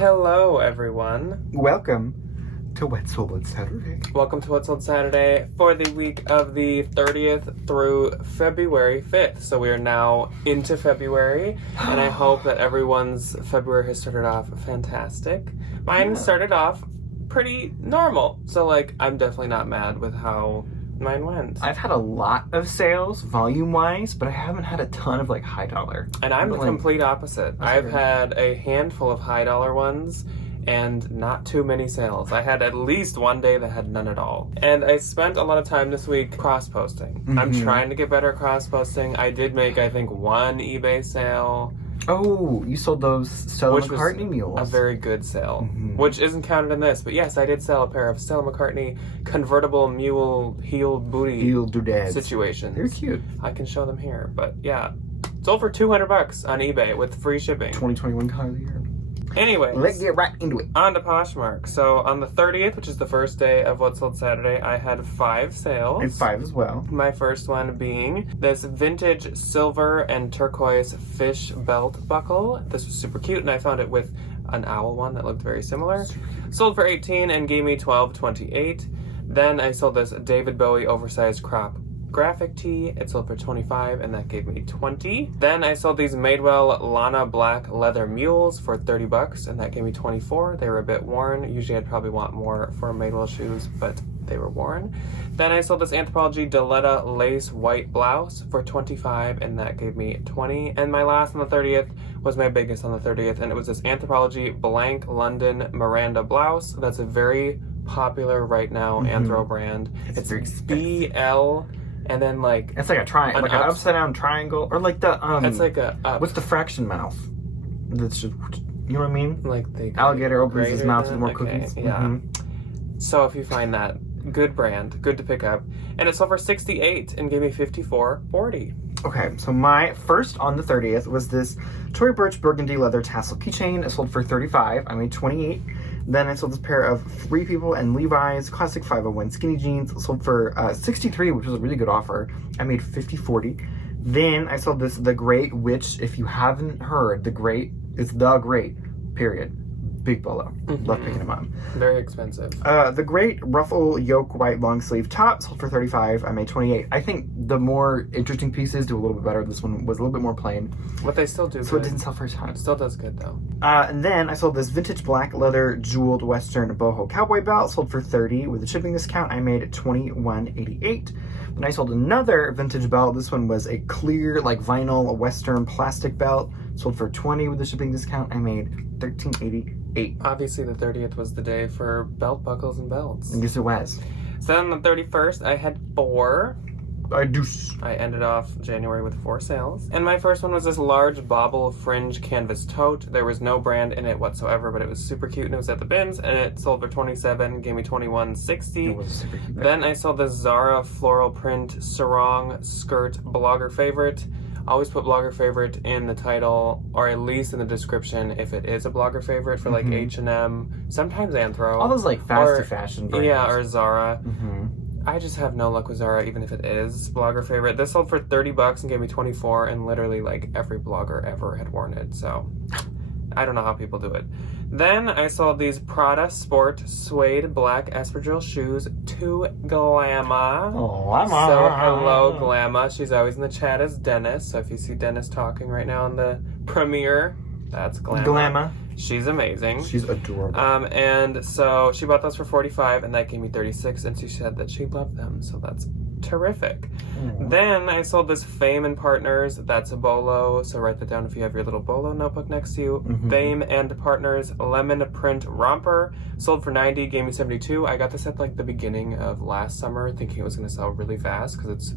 Hello, everyone. Welcome to What Sold Saturday. Welcome to What Sold Saturday for the week of the 30th through February 5th. So we are now into February, and I hope that everyone's February has started off fantastic. Mine started off pretty normal, so I'm definitely not mad with how mine went. I've had a lot of sales, volume-wise, but I haven't had a ton of high dollar. And I'm the complete opposite. I've had a handful of high dollar ones and not too many sales. I had at least one day that had none at all. And I spent a lot of time this week cross-posting. I'm trying to get better at cross-posting. I did make, I think, one eBay sale. Oh, you sold those Stella McCartney mules. A very good sale, which isn't counted in this. But yes, I did sell a pair of Stella McCartney convertible mule heel booty situations. They're cute. I can show them here. But yeah, sold for $200 on eBay with free shipping. 2021 car of the year. Anyways, let's get right into it. On to Poshmark. So on the 30th, which is the first day of What Sold Saturday, I had 5 sales. And 5 as well. My first one being this vintage silver and turquoise fish belt buckle. This was super cute, and I found it with an owl one that looked very similar. Sold for $18 and gave me $12.28. Then I sold this David Bowie oversized crop graphic tee. It sold for $25 and that gave me $20. Then I sold these Madewell Lana black leather mules for $30 and that gave me $24. They were a bit worn. Usually I'd probably want more for Madewell shoes, but they were worn. Then I sold this Anthropologie Diletta lace white blouse for $25 and that gave me $20. And my last on the 30th was my biggest on the 30th, and it was this Anthropologie blank London Miranda blouse. That's a very popular right now Anthro brand. It's BL. And then it's like a triangle, like an upside down triangle, or it's like a what's the fraction mouth? That's just, you know what I mean? Like the alligator opens his mouth with more cookies. Yeah. So if you find that, good brand, good to pick up, and it sold for $68 and gave me $54.40. Okay, so my first on the 30th was this Tory Burch burgundy leather tassel keychain. It sold for $35. I made $28. Then I sold this pair of Free People and Levi's classic 501 skinny jeans. It sold for $63, which was a really good offer. I made $50.40. Then I sold this The Great, which, if you haven't heard, The Great, it's The Great, period. Big bolo. Love picking them up. Very expensive. The Great ruffle yoke white long sleeve top sold for $35. I made $28. I think the more interesting pieces do a little bit better. This one was a little bit more plain. But they still do so good. It didn't sell for a ton. It still does good though. And then I sold this vintage black leather jeweled Western boho cowboy belt. Sold for $30. With a shipping discount, I made $21.88. Then I sold another vintage belt. This one was a clear vinyl Western plastic belt. Sold for $20 with a shipping discount. I made $13.88. Obviously, the 30th was the day for belt buckles and belts. Yes, it was. So then on the 31st, I had 4. I ended off January with 4 sales. And my first one was this large bobble fringe canvas tote. There was no brand in it whatsoever, but it was super cute and it was at the bins, and it sold for $27, gave me $21.60. It was super cute. Then I sold this Zara floral print sarong skirt blogger favorite. Always put blogger favorite in the title, or at least in the description if it is a blogger favorite for H&M, sometimes Anthro. All those faster fashion brands. Yeah, or Zara. I just have no luck with Zara, even if it is blogger favorite. This sold for $30 and gave me $24, and literally every blogger ever had worn it, so I don't know how people do it. Then I sold these Prada Sport suede black espadrille shoes to Glamma. Oh, Glamma. So hello, Glamma. She's always in the chat as Dennis. So if you see Dennis talking right now on the premiere, that's Glamma. Glamma. She's amazing. She's adorable. And so she bought those for $45, and that gave me $36, and she said that she loved them. So that's terrific. Then I sold this Fame and Partners. That's a bolo, so write that down if you have your little bolo notebook next to you. Fame and Partners lemon print romper sold for $90, gave me $72. I got this at the beginning of last summer, thinking it was going to sell really fast because it's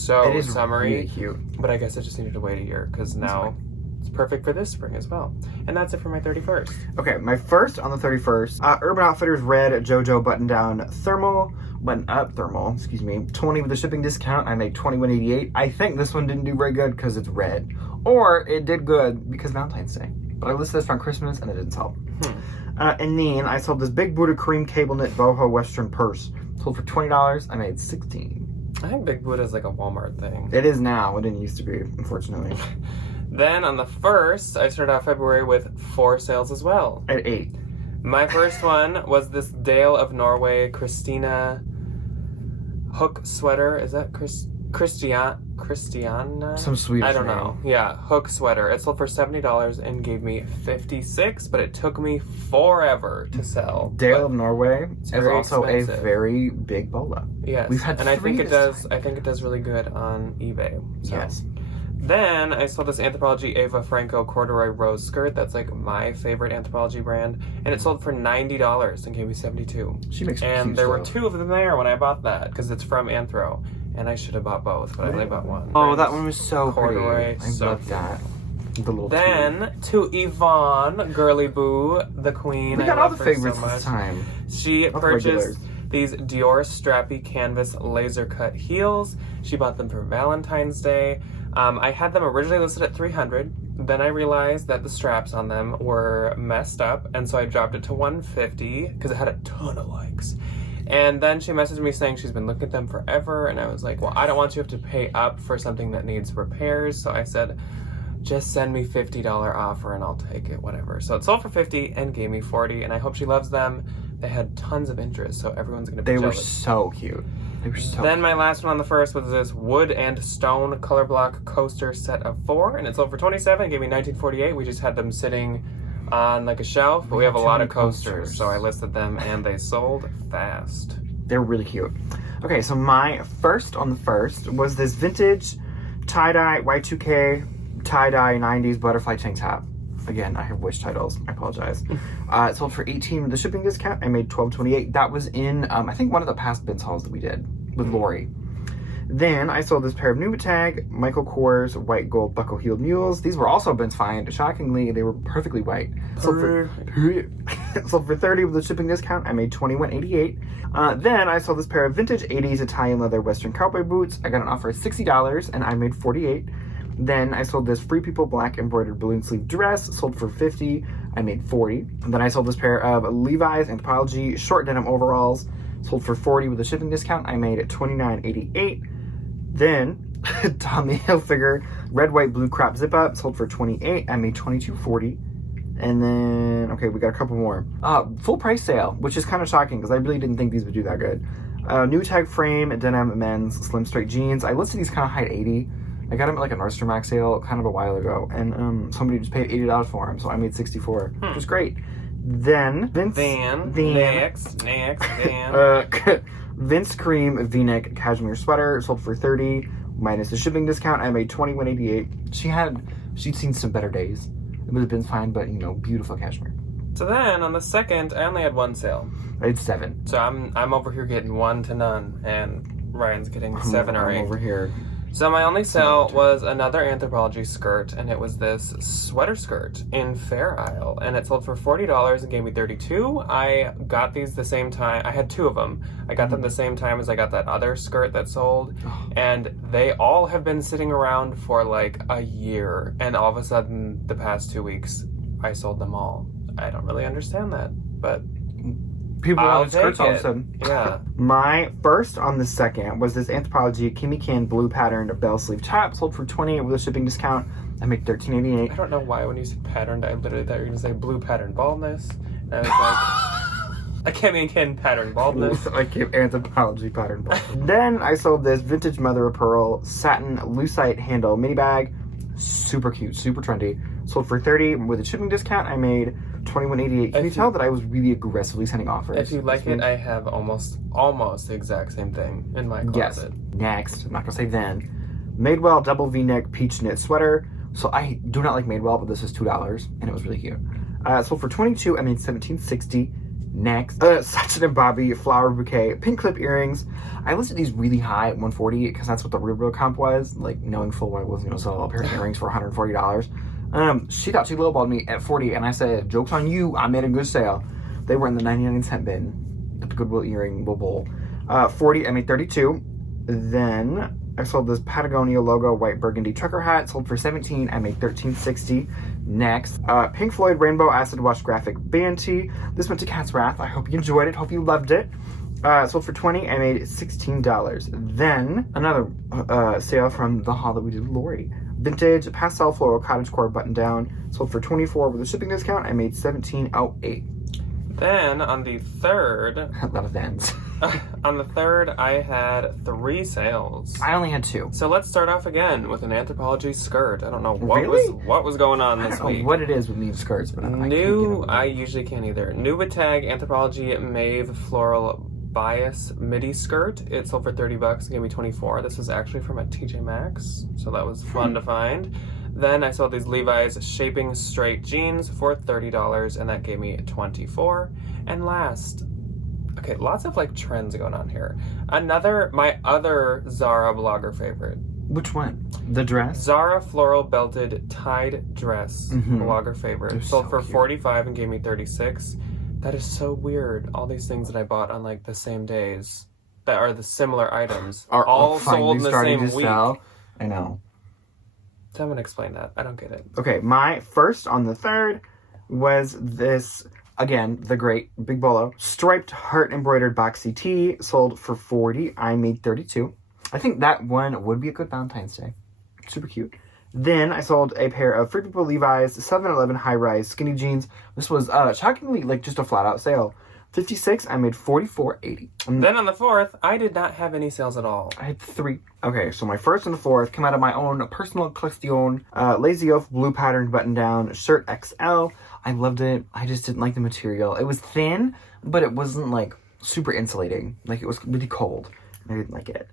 so summery. Really cute. But I guess I just needed to wait a year because now it's perfect for this spring as well. And that's it for my 31st. Okay, my first on the 31st, Urban Outfitters red JoJo button down thermal. Button up thermal, excuse me, 20 with a shipping discount. I made $21.88. I think this one didn't do very good because it's red, or it did good because Valentine's Day. But I listed this on Christmas and it didn't sell. And then I sold this big Buddha cream cable knit boho Western purse. Sold for $20. I made $16. I think Big Buddha is a Walmart thing. It is now. It didn't used to be, unfortunately. Then on the 1st, I started out February with 4 sales as well. At 8. My first one was this Dale of Norway Christina hook sweater. Is that Christiana? Some Swedish I don't name. know. Yeah, hook sweater. It sold for $70 and gave me 56, but it took me forever to sell. Dale But of Norway is very also expensive. a very big bolo. yes, We've had and I think three it this does. I think it does really good on eBay. So. Yes. Then I sold this Anthropologie Ava Franco corduroy rose skirt. That's like my favorite Anthropologie brand, and it sold for $90 and gave me 72. She makes And cute there were stuff. 2 of them there when I bought that because it's from Anthro, and I should have bought both, but I only bought one. Oh, that one was so Corduroy, pretty. I so love that. The little Then to Yvonne, Girly Boo, the queen. we got I all love the her favorites so much. this time. She All the purchased regulars. these Dior strappy canvas laser cut heels. She bought them for Valentine's Day. I had them originally listed at $300. Then I realized that the straps on them were messed up, and so I dropped it to $150 because it had a ton of likes. And then she messaged me saying she's been looking at them forever, and I was like, well, I don't want you to have to pay up for something that needs repairs. So I said, just send me $50 offer and I'll take it, whatever. So it sold for $50 and gave me $40, and I hope she loves them. They had tons of interest, so everyone's gonna be They were jealous. so cute. They were so Then my last one on the 1st was this wood and stone color block coaster set of 4, and it sold for $27 and gave me $19.48. We just had them sitting on like a shelf, but we have a Too lot many of coasters, coasters. so I listed them and they sold fast. They were really cute. Okay, so my first on the 1st was this vintage tie-dye Y2K tie-dye 90s butterfly tank top. Again, I have witch titles. I apologize. It sold for $18 with the shipping discount. I made $12.28. That was in, I think, one of the past bins hauls that we did with Lori. Then I sold this pair of Nubatag Michael Kors white gold buckle heeled mules. These were also bins fine. Shockingly, they were perfectly white. Sold for $30 with the shipping discount. I made $21.88. Then I sold this pair of vintage 80s Italian leather Western cowboy boots. I got an offer of $60 and I made $48. Then I sold this Free People black embroidered balloon sleeve dress, sold for $50. I made $40. And then I sold this pair of Levi's Anthropologie short denim overalls, sold for $40 with a shipping discount. I made it $29.88. Then Tommy Hilfiger red, white, blue crop zip up, sold for $28. I made $22.40. And then, okay, we got a couple more. Full price sale, which is kind of shocking because I really didn't think these would do that good. New tag frame denim men's slim straight jeans. I listed these kind of high at $80. I got them at like a Nordstrom Rack sale kind of a while ago, and somebody just paid $80 for them, so I made $64, which was great. Then Next. Vince Cream V-neck cashmere sweater sold for $30 minus the shipping discount. I made $21.88. She'd seen some better days. It would have been fine, but beautiful cashmere. So then on the 2nd, I only had 1 sale. I had 7. So I'm over here getting 1 to none, and Ryan's getting 7 or 8. I'm over here. So my only sale was another Anthropologie skirt, and it was this sweater skirt in Fair Isle, and it sold for $40 and gave me $32. I got these the same time. I had 2 of them. I got them the same time as I got that other skirt that sold, and they all have been sitting around for like a year, and all of a sudden, the past 2 weeks, I sold them all. I don't really understand that, but People I'll wanted skirts take all of a it. sudden. Yeah. My first on the 2nd was this Anthropologie Kimmy Can blue patterned bell sleeve top, sold for $28 with a shipping discount. I make $13.88. I don't know why when you said patterned, I literally thought you were going to say blue patterned baldness. And I was like, a Kimmy Kin patterned baldness. Like Anthropologie pattern ball. Then I sold this vintage mother of pearl satin lucite handle mini bag. Super cute, super trendy. Sold for $30 with a shipping discount. I made $21.88. Can you tell that I was really aggressively sending offers? If you like it, I have almost the exact same thing in my closet. Yes. Next, I'm not gonna say then. Madewell double V-neck peach knit sweater. So I do not like Madewell, but this is $2 and it was really cute. Sold for $22. I made $17.60. Next, Sachin and Bobby flower bouquet pink clip earrings. I listed these really high at $140 because that's what the real comp was. Like knowing full well I wasn't gonna sell a pair of earrings for $140. She thought she lowballed me at $40, and I said, "Joke's on you! I made a good sale." They were in the 99-cent bin at the Goodwill earring bowl. $40. I made $32. Then I sold this Patagonia logo white burgundy trucker hat. Sold for $17. I made $13.60. Next, Pink Floyd Rainbow Acid Wash graphic band tee. This went to Cat's Wrath. I hope you enjoyed it. Hope you loved it. Sold for $20. I made $16. Then another sale from the haul that we did with Lori. vintage pastel floral cottagecore button down. Sold for $24 with a shipping discount. I made $17.08. Then on the 3rd, A lot of thens. on the 3rd, I had 3 sales. I only had 2. So let's start off again with an Anthropologie skirt. I don't know Really? what was going on I this don't know week. what it is with these skirts, but I usually can't either. New with tag Anthropologie Mauve Floral Bias midi skirt. It sold for $30. It gave me 24. This was actually from a TJ Maxx, so that was fun to find. Then I sold these Levi's Shaping Straight jeans for $30, and that gave me 24. And last, okay, lots of like trends going on here. My other Zara blogger favorite. Which one? The dress? Zara floral belted tied dress, blogger favorite. They're Sold so for cute. 45 and gave me 36. That is so weird. All these things that I bought on like the same days that are the similar items Are all finally sold in the starting same to week. sell. I know. Someone explain that. I don't get it. Okay, my first on the 3rd was this, again, the great Big Bolo striped heart embroidered boxy tee. Sold for $40. I made $32. I think that one would be a good Valentine's Day. Super cute. Then I sold a pair of Free People Levi's 7-Eleven high-rise skinny jeans. This was shockingly like just a flat-out sale. $56. I made $44.80. Then on the 4th, I did not have any sales at all. I had 3. Okay, so my first and the 4th come out of my own personal collection. Lazy Oaf blue patterned button down shirt XL. I loved it. I just didn't like the material. It was thin, but it wasn't like super insulating. Like it was really cold. I didn't like it.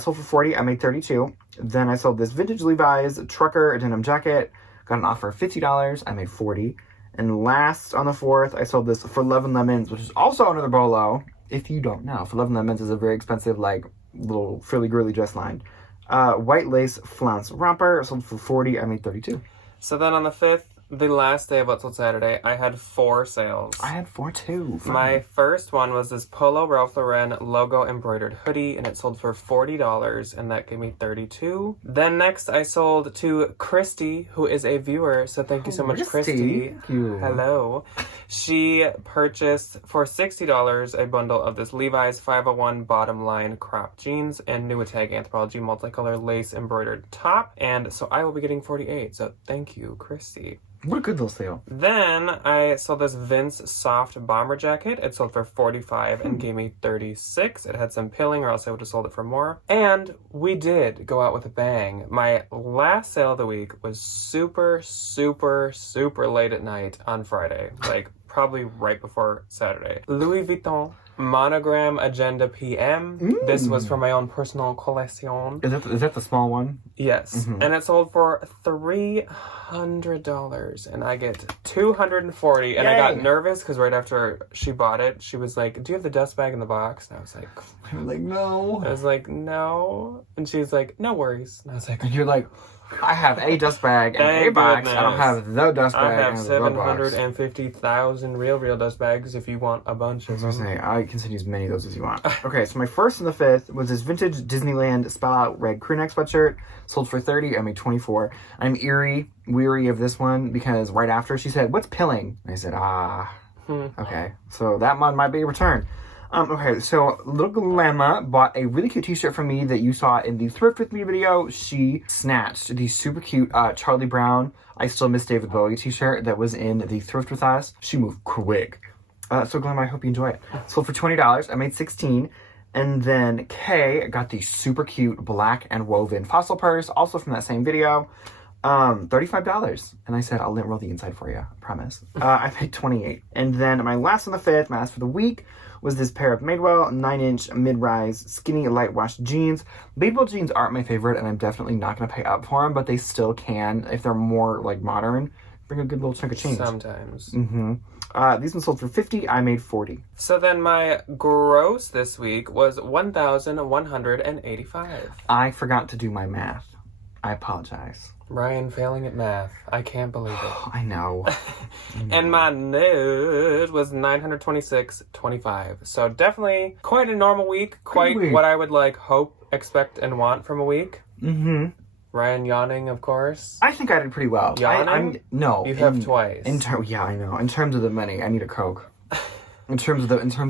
Sold for $40. I made $32. Then I sold this vintage Levi's trucker denim jacket. Got an offer of $50. I made $40. And last on the 4th, I sold this for Love and Lemons, which is also another bolo. If you don't know, for Love and Lemons is a very expensive, like, little frilly girly dress line. White lace flounce romper. Sold for $40. I made $32. So then on the 5th, the last day of What's Sold Saturday, I had 4 sales. I had 4 too. Fun. My first one was this Polo Ralph Lauren logo embroidered hoodie, and it sold for $40, and that gave me $32. Then next, I sold to Christy, who is a viewer, so thank you so much, Christy. Thank you. Hello. She purchased for $60 a bundle of this Levi's 501 bottom line crop jeans and new tag Anthropologie multicolor lace embroidered top, and so I will be getting 48. So thank you, Christy. What a good little sale. Then I sold this Vince soft bomber jacket. It sold for $45 and gave me $36. It had some pilling, or else I would have sold it for more. And we did go out with a bang. My last sale of the week was super, super, super late at night on Friday. Like, probably right before Saturday. Louis Vuitton Monogram Agenda PM. This was from my own personal collection. Is that the small one? Yes. And it sold for $300, and I get $240. And I got nervous because right after she bought it, she was like, "Do you have the dust bag in the box?" And I was like, no. I was like, "No." And she was like, "No worries." And I was like, And you're like, I have a dust bag and Thank a box. goodness. I don't have the dust bag. I have and the box. 750,000 real dust bags if you want a bunch of I was them. gonna say, I can send you as many of those as you want. Okay, so my first and the 5th was this vintage Disneyland spell out red crew neck sweatshirt. Sold for $30. I made $24. I'm weary of this one because right after she said, "What's pilling?" And I said, okay. So that one might be a return. Okay, so Little Glamour bought a really cute t-shirt from me that you saw in the Thrift With Me video. She snatched the super cute Charlie Brown I Still Miss David Bowie t-shirt that was in the Thrift With Us. She moved quick. So Glamour, I hope you enjoy it. Sold for $20. I made $16. And then Kay got the super cute black and woven fossil purse, also from that same video. $35. And I said, I'll lint roll the inside for you. I promise. I paid $28. And then my last on the 5th, my last for the week, was this pair of Madewell 9-inch mid-rise skinny light wash jeans. Madewell jeans aren't my favorite, and I'm definitely not going to pay up for them, but they still can, if they're more like modern, bring a good little chunk of change. Sometimes. These ones sold for $50. I made $40. So then my gross this week was $1,185. I forgot to do my math. I apologize. Ryan failing at math. I can't believe it. I know. And my net was $926.25. So definitely quite a normal week. Quite what I would like, hope, expect, and want from a week. Ryan yawning, of course. I think I did pretty well. Yawning? No. You have twice. Yeah, I know. In terms of the money, I need a Coke. In terms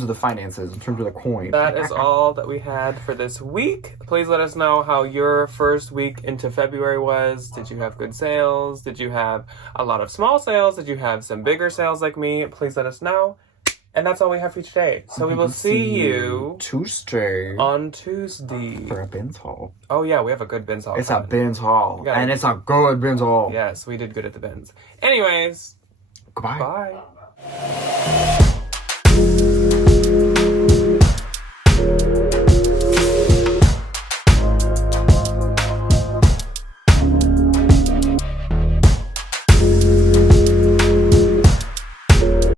of the finances, in terms of the coin. That is all that we had for this week. Please let us know how your first week into February was. Did you have good sales? Did you have a lot of small sales? Did you have some bigger sales like me? Please let us know. And that's all we have for you today. So we will see you Tuesday on Tuesday for a bins haul. Oh yeah, we have a good bins haul. It's a bins haul, Yeah. and it's a good bins haul. Yes, we did good at the bins. Anyways, Goodbye. bye.